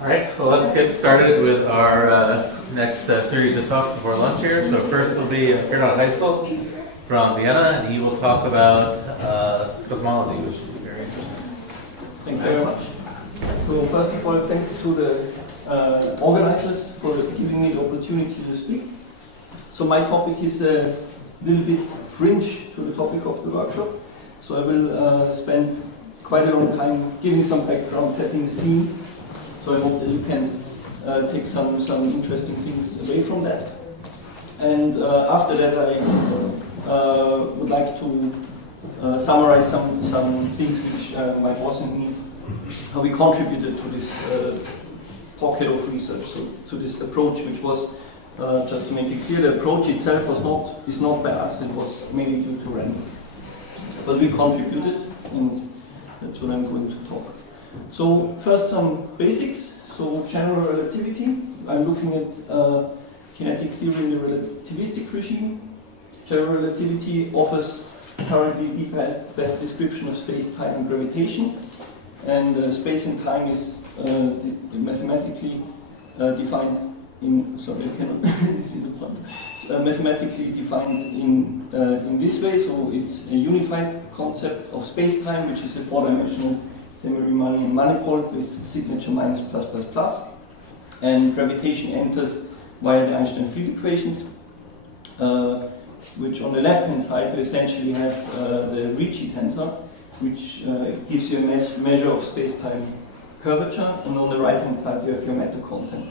All right, well, let's get started with our next series of talks before lunch here. So first will be Gernot Heißel from Vienna, and he will talk about cosmology, which is very interesting. Thank you very much. So first of all, thanks to the organizers for giving me the opportunity to speak. So my topic is a little bit fringe to the topic of the workshop. So I will spend quite a long time giving some background, setting the scene. So I hope that you can take some interesting things away from that. And after that, I would like to summarize some things which my boss and me, how we contributed to this pocket of research, so to this approach, which was, just to make it clear, the approach itself is not by us, it was mainly due to Rendall. But we contributed, and that's what I'm going to talk. So first some basics. So general relativity. I'm looking at kinetic theory in the relativistic regime. General relativity offers currently the best description of space, time, and gravitation. And space and time is mathematically defined in. Sorry, I cannot see the point. Mathematically defined in this way. So it's a unified concept of space-time, which is a four-dimensional semi-Riemannian manifold with signature minus plus plus plus, and gravitation enters via the Einstein field equations, which on the left-hand side you essentially have the Ricci tensor, which gives you a measure of space-time curvature, and on the right-hand side you have your matter content.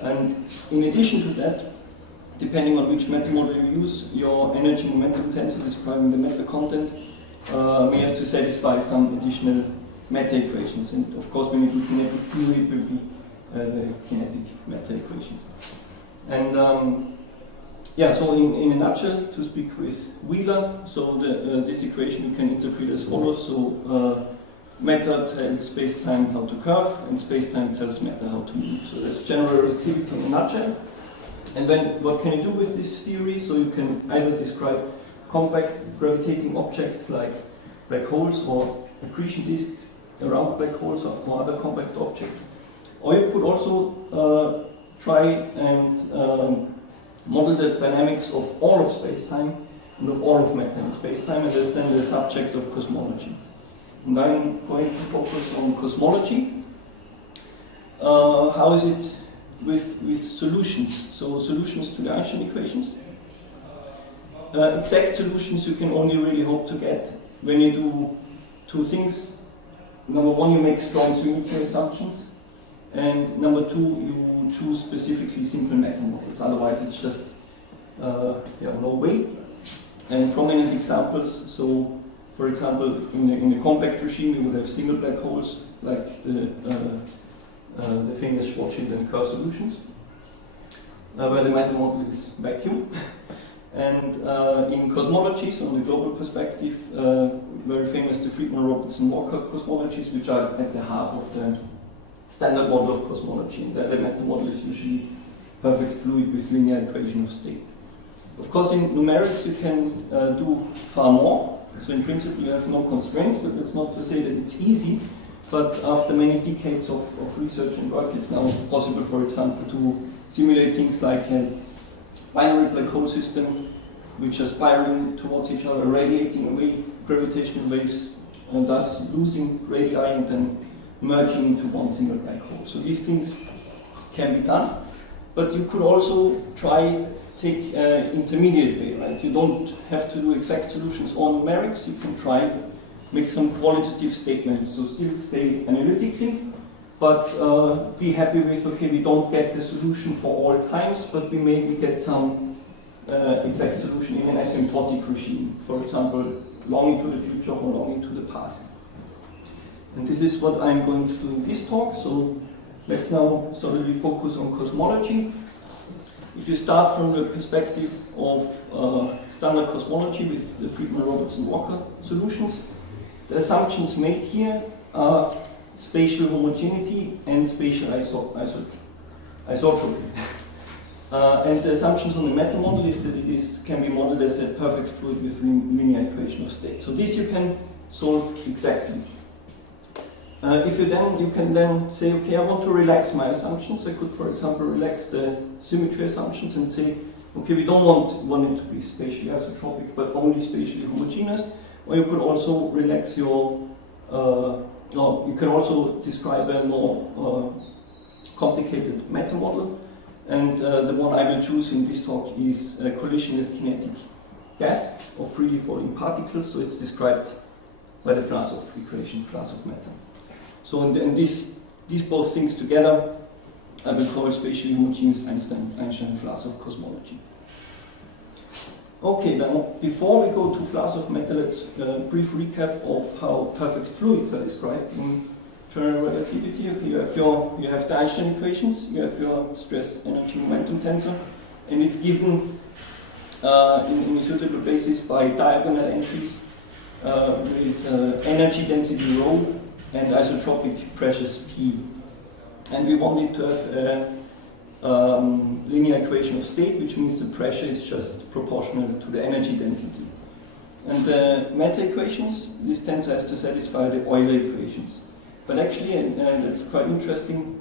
And in addition to that, depending on which matter model you use, your energy momentum tensor describing the matter content may have to satisfy some additional matter equations, and of course when you do kinetic theory it will be the kinetic matter equations. And yeah, so in a nutshell, to speak with Wheeler, so this equation you can interpret as follows. So matter tells space-time how to curve, and space-time tells matter how to move. So that's general relativity in a nutshell. And then what can you do with this theory? So you can either describe compact gravitating objects like black holes or accretion disk around black holes or other compact objects. Or you could also try and model the dynamics of all of space-time and of all of matter in space-time, and that's then the subject of cosmology. And I'm going to focus on cosmology. How is it with solutions? So solutions to the Einstein equations. Exact solutions you can only really hope to get when you do two things. Number one, you make strong symmetry assumptions, and number two, you choose specifically simple matter models. Otherwise, it's just no way. And prominent examples. So, for example, in the compact regime, you would have single black holes like the famous Schwarzschild and Kerr solutions, where the matter model is vacuum. And in cosmology, so in the global perspective, very famous the Friedmann-Robertson-Walker cosmologies, which are at the heart of the standard model of cosmology. And the matter model is usually perfect fluid with linear equation of state. Of course, in numerics you can do far more. So in principle you have no constraints, but that's not to say that it's easy. But after many decades of research and work, it's now possible, for example, to simulate things like a binary black hole system, which are spiraling towards each other, radiating away gravitational waves, and thus losing radii and then merging into one single black hole. So these things can be done, but you could also take intermediate way, right? You don't have to do exact solutions on numerics. You can try make some qualitative statements. So still stay analytically, but be happy with, okay, we don't get the solution for all times, but we maybe get some exact solution in an asymptotic regime. For example, longing to the future or longing to the past. And this is what I'm going to do in this talk. So let's now solidly focus on cosmology. If you start from the perspective of standard cosmology with the Friedmann-Robertson-Walker solutions, the assumptions made here are spatial homogeneity and spatial isotropy. And the assumptions on the matter model is that it can be modeled as a perfect fluid with linear equation of state. So this you can solve exactly. If you can then say, okay, I want to relax my assumptions. I could, for example, relax the symmetry assumptions and say, okay, we don't want it to be spatially isotropic, but only spatially homogeneous. Or you could also relax your, you can also describe a more complicated meta model. And the one I will choose in this talk is a collisionless kinetic gas or freely falling particles. So it's described by the Vlasov equation, Vlasov method. So in these both things together, I will call spatially homogeneous Einstein-Vlasov cosmology. Okay, then before we go to Vlasov method, let's brief recap of how perfect fluids are described in general relativity. Okay, you have the Einstein equations, you have your stress energy momentum tensor, and it's given in isotropic basis by diagonal entries with energy density rho and isotropic pressures P. And we wanted to have a linear equation of state, which means the pressure is just proportional to the energy density. And the meta equations, this tensor has to satisfy the Euler equations. But actually, and it's quite interesting,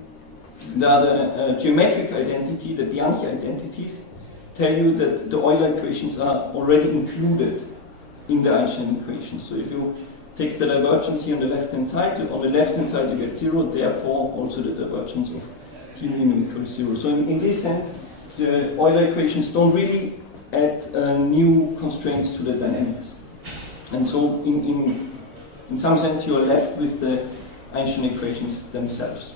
the geometric identity, the Bianchi identities, tell you that the Euler equations are already included in the Einstein equation. So if you take the divergence here on the left-hand side, on the left-hand side you get 0, therefore also the divergence of T minimum equals 0. So in this sense, the Euler equations don't really add new constraints to the dynamics. And so in some sense you are left with the Einstein equations themselves.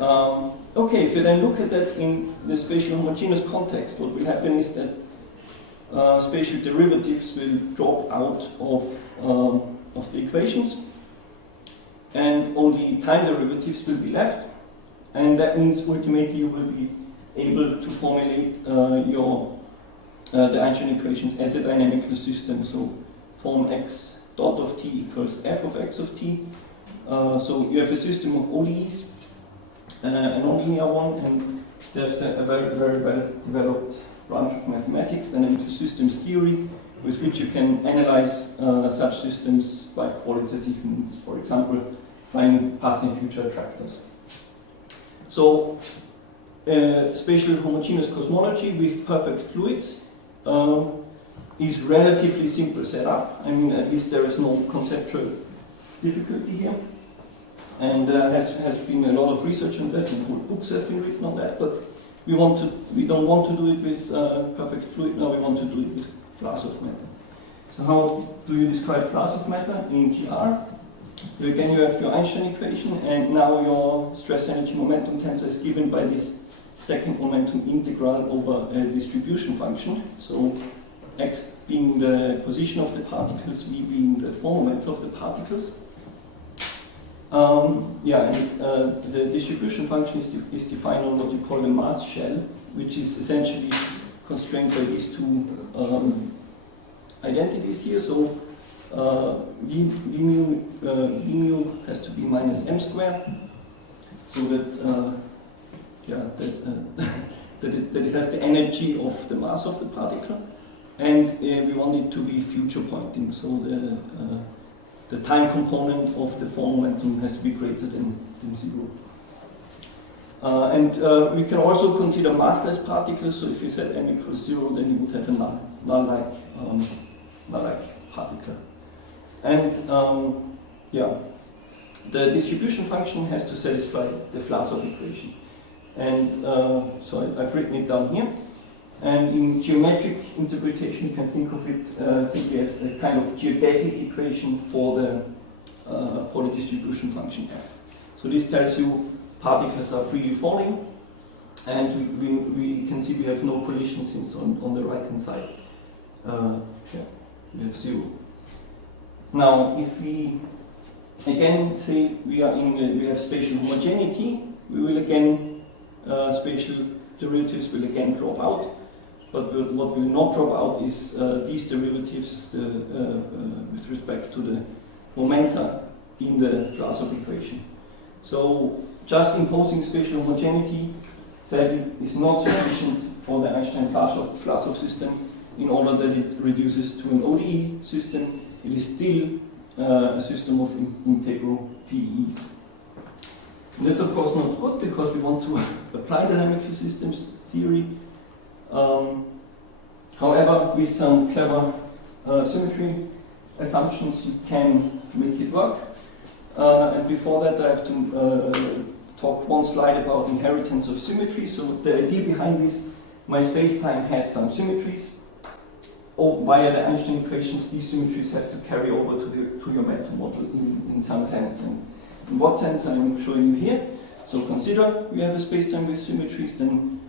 Okay, if you then look at that in the spatial homogeneous context, what will happen is that spatial derivatives will drop out of the equations, and only time derivatives will be left, and that means ultimately you will be able to formulate the Einstein equations as a dynamical system. So form x dot of t equals f of x of t. So you have a system of ODEs, a nonlinear one, and there's a very, very well developed branch of mathematics, dynamical systems theory, with which you can analyze such systems by qualitative means, for example, finding past and future attractors. So, spatial homogeneous cosmology with perfect fluids is relatively simple setup. I mean, at least there is no conceptual difficulty here. And there has been a lot of research on that, and whole books have been written on that, but we don't want to do it with perfect fluid, now we want to do it with Vlasov matter. So how do you describe Vlasov matter in GR? Again, you have your Einstein equation, and now your stress energy momentum tensor is given by this second momentum integral over a distribution function. So x being the position of the particles, v being the form momentum of the particles. The distribution function is defined on what you call the mass shell, which is essentially constrained by these two identities here. So v mu has to be minus m squared, so that that it has the energy of the mass of the particle, and we want it to be future pointing. So the time component of the form momentum has to be greater than 0. We can also consider massless particles, so if you set m equals 0, then you would have a null-like particle. And the distribution function has to satisfy the Vlasov equation. And so I've written it down here. And in geometric interpretation, you can think of it simply as a kind of geodesic equation for the distribution function f. So this tells you particles are freely falling, and we can see we have no collision since on the right hand side we have 0. Now, if we again say we have spatial homogeneity, we will again spatial derivatives will again drop out. But what will not drop out is these derivatives with respect to the momenta in the Vlasov equation. So just imposing spatial homogeneity sadly is not sufficient for the Einstein-Vlasov system in order that it reduces to an ODE system. It is still a system of integral PDEs. And that's of course not good because we want to apply dynamical systems theory. However, with some clever symmetry assumptions, you can make it work. And before that, I have to talk one slide about inheritance of symmetry. So the idea behind this, my spacetime has some symmetries. Via the Einstein equations, these symmetries have to carry over to your mental model in some sense. And in what sense I'm showing you here. So consider we have a spacetime with symmetries, then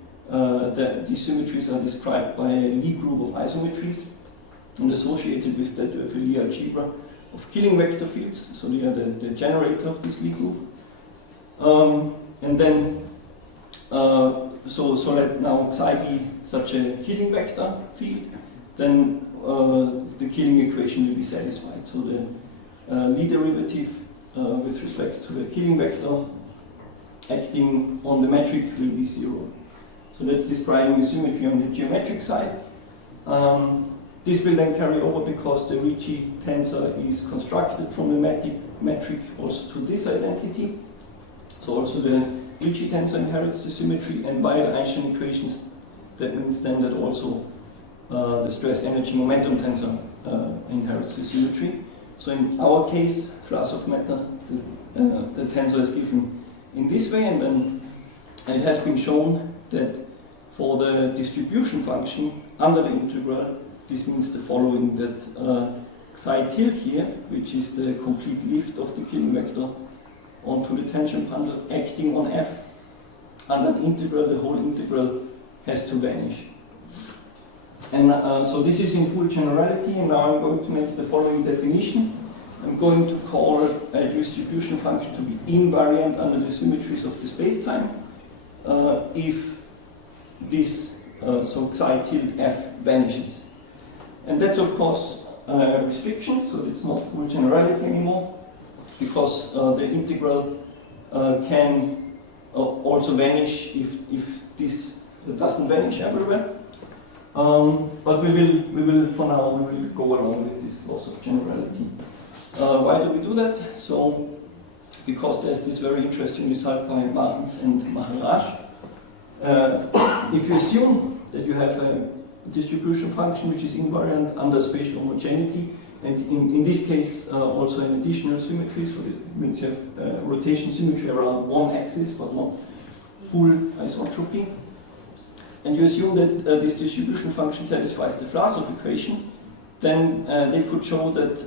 these symmetries are described by a Lie group of isometries, and associated with that you have a Lie algebra of Killing vector fields, so they are the generator of this Lie group. And then, so let now psi be such a Killing vector field, then the Killing equation will be satisfied. So the Lie derivative with respect to the Killing vector acting on the metric will be 0. So that's describing the symmetry on the geometric side. This will then carry over because the Ricci tensor is constructed from the metric also to this identity. So also the Ricci tensor inherits the symmetry, and via the Einstein equations, that means then that also the stress energy momentum tensor inherits the symmetry. So in our case, Vlasov matter, the tensor is given in this way, and then it has been shown that for the distribution function under the integral, this means the following, that psi tilde here, which is the complete lift of the Killing vector onto the tangent bundle acting on f, under the integral, the whole integral has to vanish. And so this is in full generality, and now I'm going to make the following definition. I'm going to call a distribution function to be invariant under the symmetries of the spacetime if this, so psi tilde f vanishes. And that's of course a restriction, so it's not full generality anymore, because the integral can also vanish if this doesn't vanish everywhere. But we will for now go along with this loss of generality. Why do we do that? So because there's this very interesting result by Barnes and Maharaj. If you assume that you have a distribution function which is invariant under spatial homogeneity, and in this case also an additional symmetry, so it means you have rotation symmetry around one axis but not full isotropy, and you assume that this distribution function satisfies the Vlasov equation, then they could show that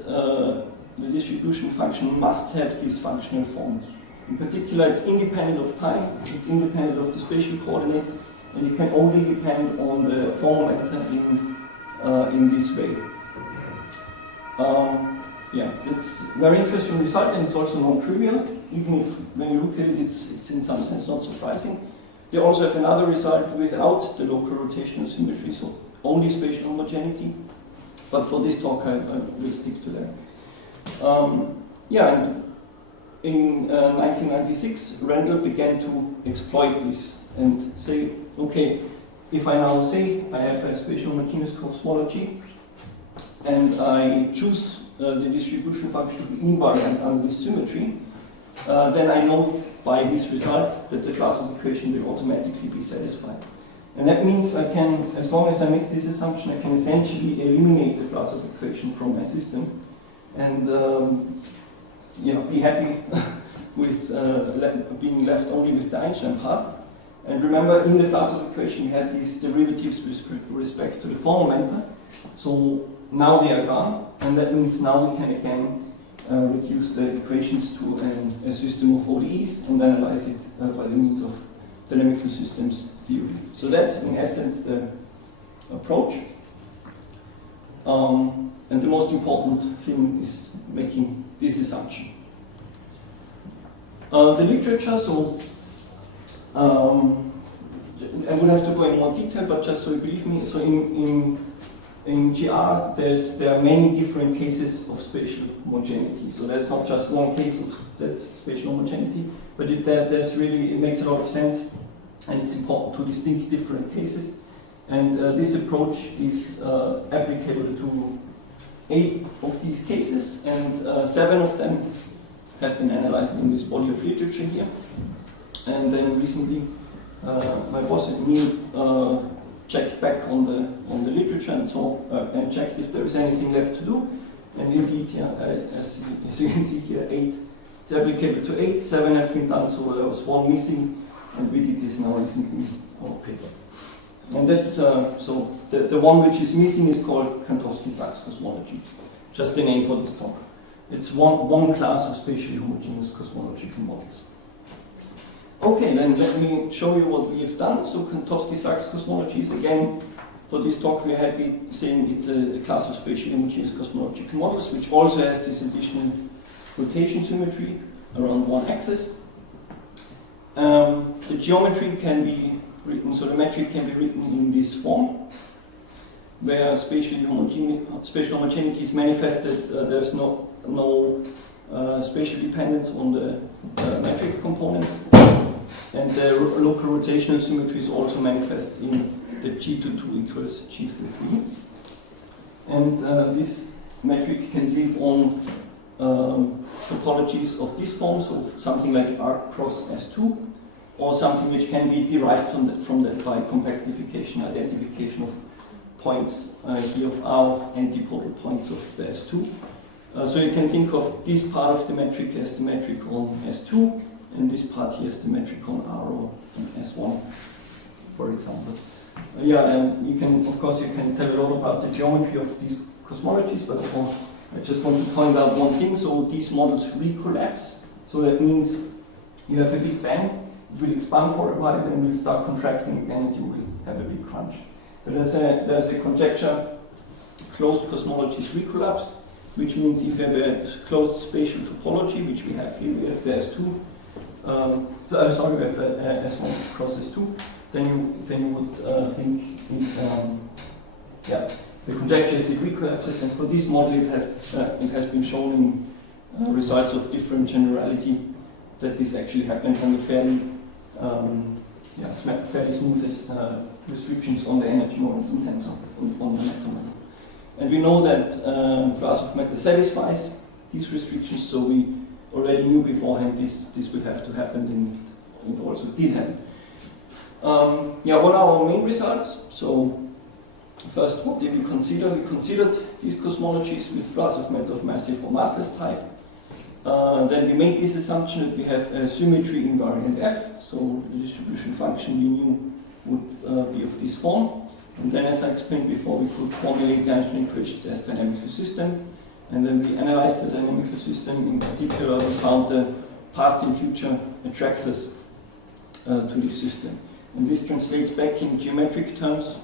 the distribution function must have this functional form. In particular, it's independent of time, it's independent of the spatial coordinate, and it can only depend on the form vector in this way. Yeah, it's a very interesting result, and it's also non-trivial, even if when you look at it, it's in some sense not surprising. They also have another result without the local rotational symmetry, so only spatial homogeneity. But for this talk, I will stick to that. Yeah, and in 1996, Rendall began to exploit this and say, okay, if I now say I have a spatial homogeneous cosmology and I choose the distribution function to be invariant under this symmetry, then I know by this result that the Vlasov equation will automatically be satisfied. And that means I can, as long as I make this assumption, I can essentially eliminate the Vlasov equation from my system and be happy with being left only with the Einstein part. And remember, in the Vlasov equation, you had these derivatives with respect to the formal matter. So now they are gone, and that means now we can again reduce the equations to a system of ODEs and analyze it by the means of dynamical systems theory. So that's in essence the approach. And the most important thing is making this assumption. The literature, so I would have to go in more detail, but just so you believe me, so in GR there are many different cases of spatial homogeneity. So there's not just one case of that's spatial homogeneity, but it makes a lot of sense, and it's important to distinguish different cases. And this approach is applicable to 8 of these cases, and 7 of them have been analyzed in this body of literature here. And then recently, my boss and me checked back on the literature and and checked if there is anything left to do. And indeed, as you can see here, 8. It's applicable to 8. 7 have been done, so there was 1 missing, and we did this now recently in our paper. And that's so the one which is missing is called KantowskiSachs cosmology. Just the name for this talk. It's one class of spatially homogeneous cosmological models. Okay, then let me show you what we have done. So KantowskiSachs cosmology is, again, for this talk we are happy saying it's a class of spatially homogeneous cosmological models, which also has this additional rotation symmetry around one axis. The geometry can be written, so the metric can be written in this form, where spatial homogeneity is manifested. There's no spatial dependence on the metric component, and the local rotational symmetry is also manifest in the G22 equals G33. And this metric can live on topologies of this form, so something like R cross S2, or something which can be derived from that by compactification, identification of points here of R of antipodal points of the S2. So you can think of this part of the metric as the metric on S2, and this part here as the metric on R or on S1, for example. You can, of course, you can tell a lot about the geometry of these cosmologies, but I just want to point out one thing. So these models recollapse. So that means you have a big bang, it will expand for a while, then it will start contracting again, and you will have a big crunch. But there's a conjecture, closed cosmologies recollapse, which means if you have a closed spatial topology, which we have here, we have the S2, we have S1 cross S2, then you would think the conjecture is it recollapses, and for this model it has been shown in results of different generality that this actually happens under fairly smooth restrictions on the energy moment tensor on the matter level. And we know that Vlasov matter satisfies these restrictions, so we already knew beforehand this will have to happen, and it also did happen. What are our main results? So first, what did we consider? We considered these cosmologies with Vlasov matter of massive or massless type. Then we made this assumption that we have a symmetry invariant F, so the distribution function we knew would be of this form. And then, as I explained before, we could formulate the Einstein equations as dynamical system. And then we analyzed the dynamical system. In particular, we found the past and future attractors to this system. And this translates back in geometric terms.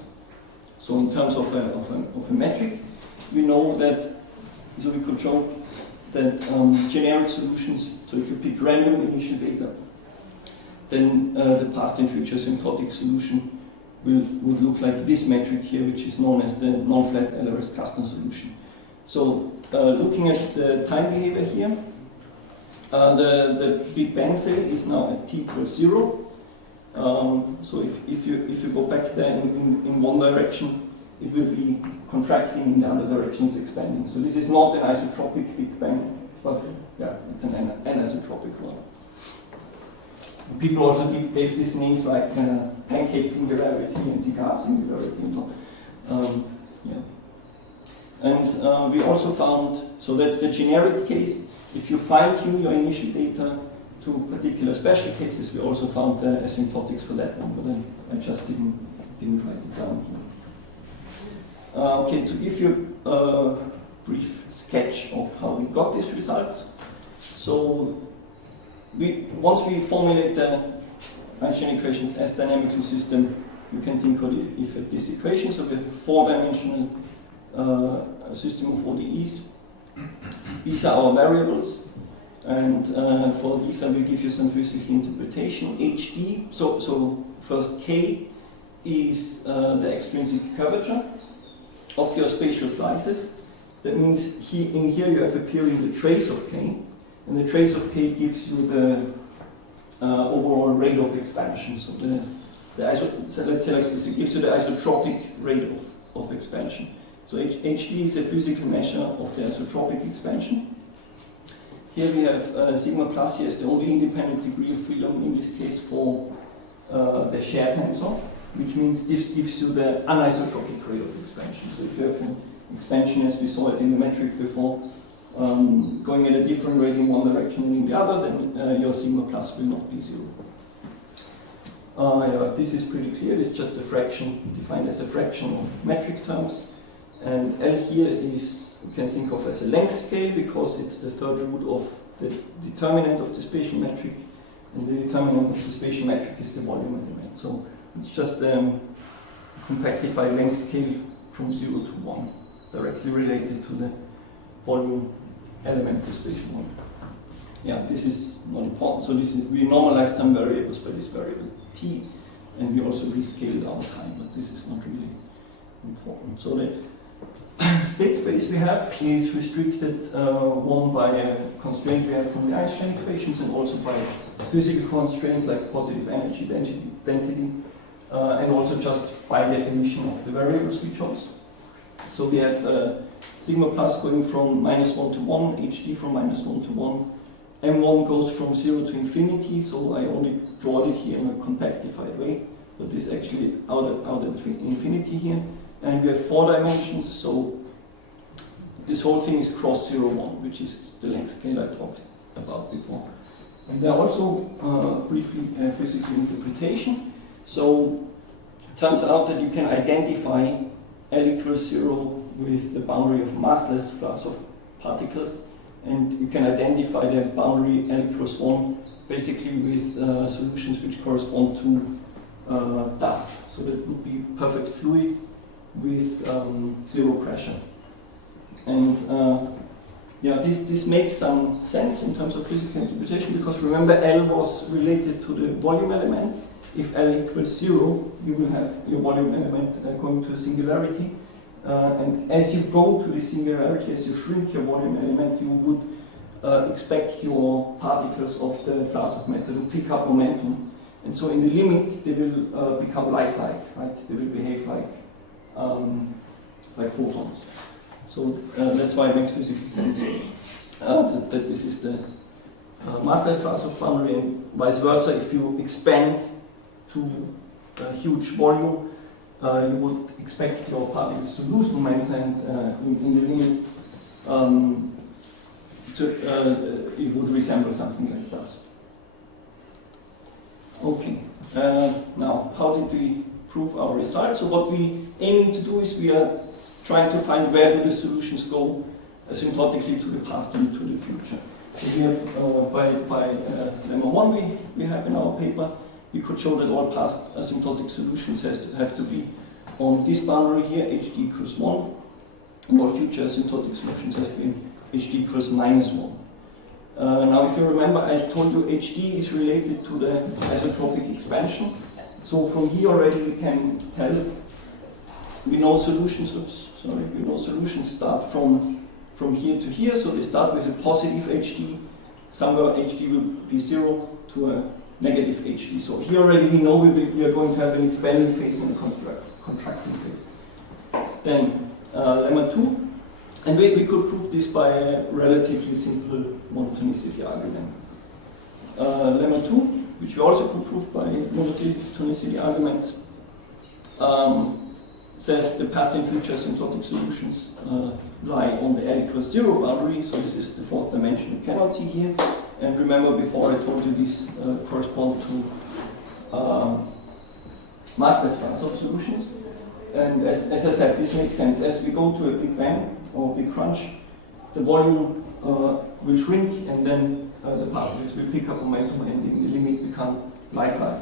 So in terms of a metric, we know that, so we could show that generic solutions, so if you pick random initial data, then the past and future asymptotic solution would look like this metric here, which is known as the non-flat LRS-Kastner solution. So looking at the time behavior here, the Big Bang, say, is now at t equals 0. So if you go back there in one direction, it will be contracting, in the other direction is expanding. So this is not an isotropic Big Bang, but it's an anisotropic one. People also gave these names like pancake singularity and cigar singularity. And we also found, so that's the generic case. If you fine-tune your initial data to particular special cases, we also found the asymptotics for that one, but I just didn't write it down here. Okay, to give you a brief sketch of how we got this result. So once we formulate the Einstein equations as dynamical system, you can think of it as this equation. So we have a 4-dimensional system of ODEs. These are our variables, and for these I will give you some physical interpretation. HD, so first K is the extrinsic curvature of your spatial slices. That means in here you have appearing the trace of K, and the trace of K gives you the overall rate of expansion. So let's say like this, it gives you the isotropic rate of expansion. So HD is a physical measure of the isotropic expansion. Here we have sigma plus here as the only independent degree of freedom, in this case for the shared tensor, which means this gives you the anisotropic rate of expansion. So if you have an expansion as we saw it in the metric before, going at a different rate in one direction and in the other, then your sigma plus will not be 0. Yeah, this is pretty clear. It's just a fraction, defined as a fraction of metric terms. And L here is, you can think of as a length scale, because it's the third root of the determinant of the spatial metric, and the determinant of the spatial metric is the volume element. So it's just a compactified length scale from 0 to 1, directly related to the volume element, the spatial volume. Yeah, this is not important. So this is, we normalize some variables by this variable t, and we also rescale our time, but this is not really important. So the state space we have is restricted, one by a constraint we have from the Einstein equations, and also by a physical constraint like positive energy density, and also just by definition of the variables we chose. So we have sigma plus going from -1 to 1, hd from -1 to 1, m1 goes from 0 to infinity, so I only draw it here in a compactified way, but this actually out at infinity here. And we have 4 dimensions, so this whole thing is cross 0, 1, which is the length scale I talked about before. And there are also briefly physical interpretation. So it turns out that you can identify L equals 0 with the boundary of massless Vlasov particles, and you can identify the boundary L equals 1 basically with solutions which correspond to dust. So that would be perfect fluid with 0 pressure. And yeah, this makes some sense in terms of physical interpretation, because remember L was related to the volume element. If L equals 0, you will have your volume element going to a singularity. And as you go to the singularity, as you shrink your volume element, you would expect your particles of the Vlasov matter to pick up momentum. And so in the limit, they will become light-like, right? They will behave like photons. So that's why it makes physical sense that this is the massless Vlasov boundary, and vice versa. If you expand to a huge volume, you would expect your particles to lose momentum, and in the limit, it would resemble something like that. Okay, now how did we prove our results? So what we aiming to do is we are trying to find where do the solutions go asymptotically to the past and to the future. So we have, by lemma 1 we have in our paper, we could show that all past asymptotic solutions have to be on this boundary here, hd equals 1, and all future asymptotic solutions have to be hd equals -1. Now if you remember, I told you hd is related to the isotropic expansion. So from here already we can tell we know solutions start from here to here, so they start with a positive hd, somewhere hd will be 0 to a negative hd. So here already we know we are going to have an expanding phase and a contracting phase. Then lemma 2, and we could prove this by a relatively simple monotonicity argument. Lemma 2, which we also could prove by monotonicity arguments, says the past and future asymptotic solutions lie on the L equals 0 boundary, so this is the fourth dimension you cannot see here. And remember before I told you these correspond to massless Vlasov solutions. And as I said, this makes sense. As we go to a big bang or big crunch, the volume will shrink, and then the particles will pick up momentum and in the limit become light-like.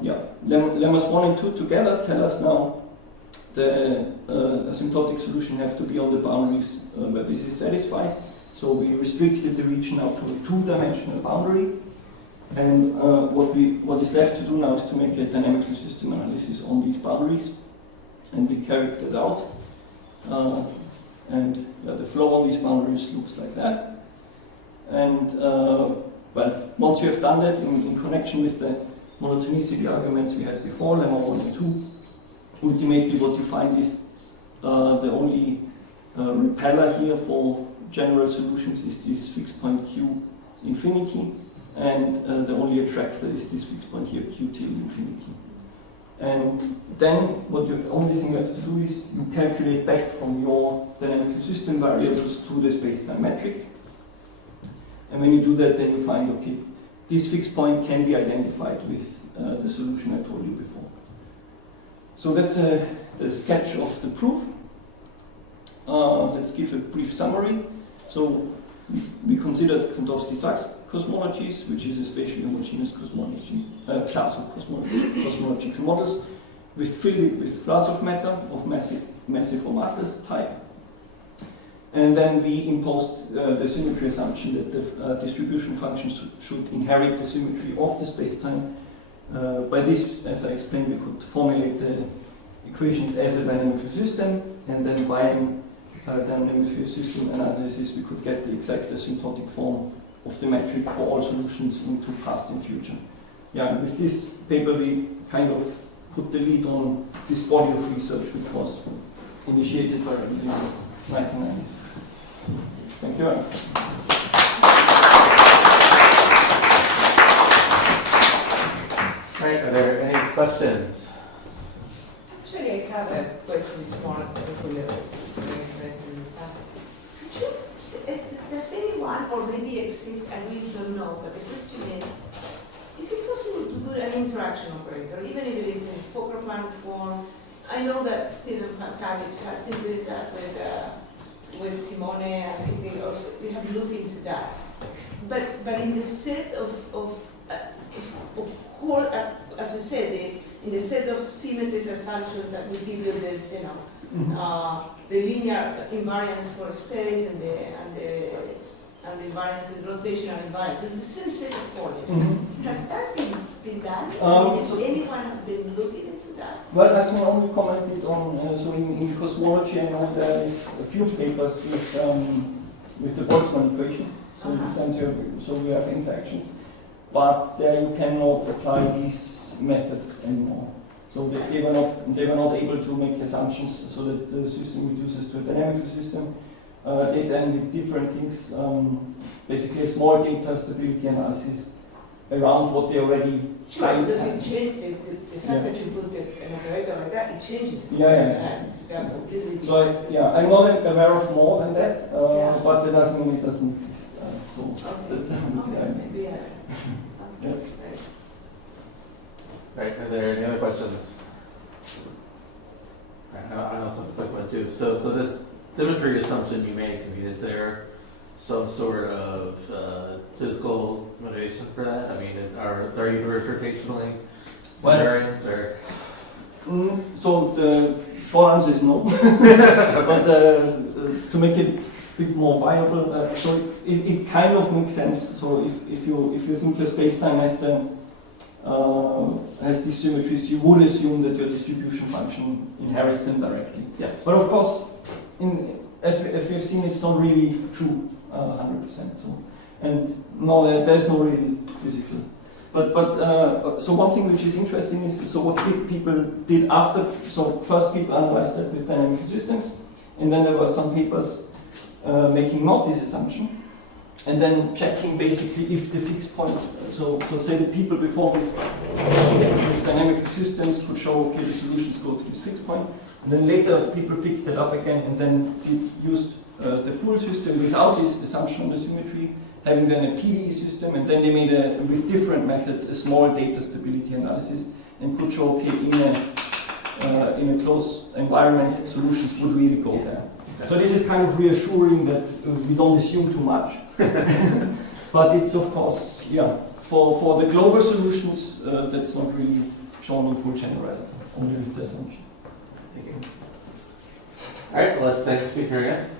Yeah, lemmas 1 and 2 together tell us now the asymptotic solution has to be on the boundaries where this is satisfied. So we restricted the region now to a 2-dimensional boundary, and what is left to do now is to make a dynamical system analysis on these boundaries, and we carried that out. And the flow on these boundaries looks like that. And well, once you have done that in connection with the monotonicity arguments we had before, lemma 1 and 2, ultimately what you find is the only repeller here for general solutions is this fixed point q infinity, and the only attractor is this fixed point here, q till infinity. And then what you only thing you have to do is you calculate back from your dynamical system variables to the space-time metric. And when you do that, then you find, okay, this fixed point can be identified with the solution I told you before. So that's the sketch of the proof. Let's give a brief summary. So we considered Kantowski-Sachs cosmologies, which is a spatially homogeneous cosmology, class of cosmological models, filled it with Vlasov matter of massive or massless type. And then we imposed the symmetry assumption that the distribution functions should inherit the symmetry of the space-time. By this, as I explained, we could formulate the equations as a dynamical system, and then by dynamical system analysis we could get the exact asymptotic form of the metric for all solutions into past and future. Yeah, and with this paper we kind of put the lead on this body of research which was initiated by Rendall in 1996. Thank you very much. Right, are there any questions? Actually, I have a question more for you. Could you, does anyone, or maybe exists, I really don't know, but the question is it possible to do an interaction operator, even if it is in Fokker plan form? I know that Stephen Pankavich has been doing that with Simone, and we have looked into that. But in the set of core, as you said, in the set of symmetries assumptions that we give you, there's the linear invariance for space and the invariance, the rotational invariance, with the same set of coordinates. Has that been done? Has anyone have been looking into that? Well, I can only comment it on, so in cosmology I know there is a few papers with the Boltzmann equation, so in the sense so we have interactions, but there you cannot apply these methods anymore. So that they were not able to make assumptions so that the system reduces to a dynamical system. They then did different things, basically a small data stability analysis around what they already tried. Because it changed, the fact that you put an operator like that, it changes. Yeah. So I'm not aware of more than that, but that doesn't mean it doesn't exist. So that's maybe yes. Right, are there any other questions? Right, I also have a quick one too. So this symmetry assumption you make, I mean, is there some sort of physical motivation for that? I mean, is our universe rotationally invariant, or? So the short answer is no. But to make it a bit more viable, so it kind of makes sense. So if you think the space-time has these symmetries, you would assume that your distribution function inherits them directly. Yes. But of course, as we've seen, it's not really true 100%. So, and no, there's no real physical. But so one thing which is interesting is so what people did after. So first people analyzed that with dynamical systems, and then there were some papers making not this assumption, and then checking basically if the fixed point. So say the people before with dynamical systems could show okay the solutions go to this fixed point, and then later people picked it up again and then used the full system without this assumption on the symmetry, having then a PDE system, and then they made with different methods a small data stability analysis and could show okay in a closed environment solutions would really go there. So this is kind of reassuring that we don't assume too much. But it's of course, for the global solutions, that's not really shown in full generality, only with the assumption. Thank you. All right, well, let's thank the speaker again.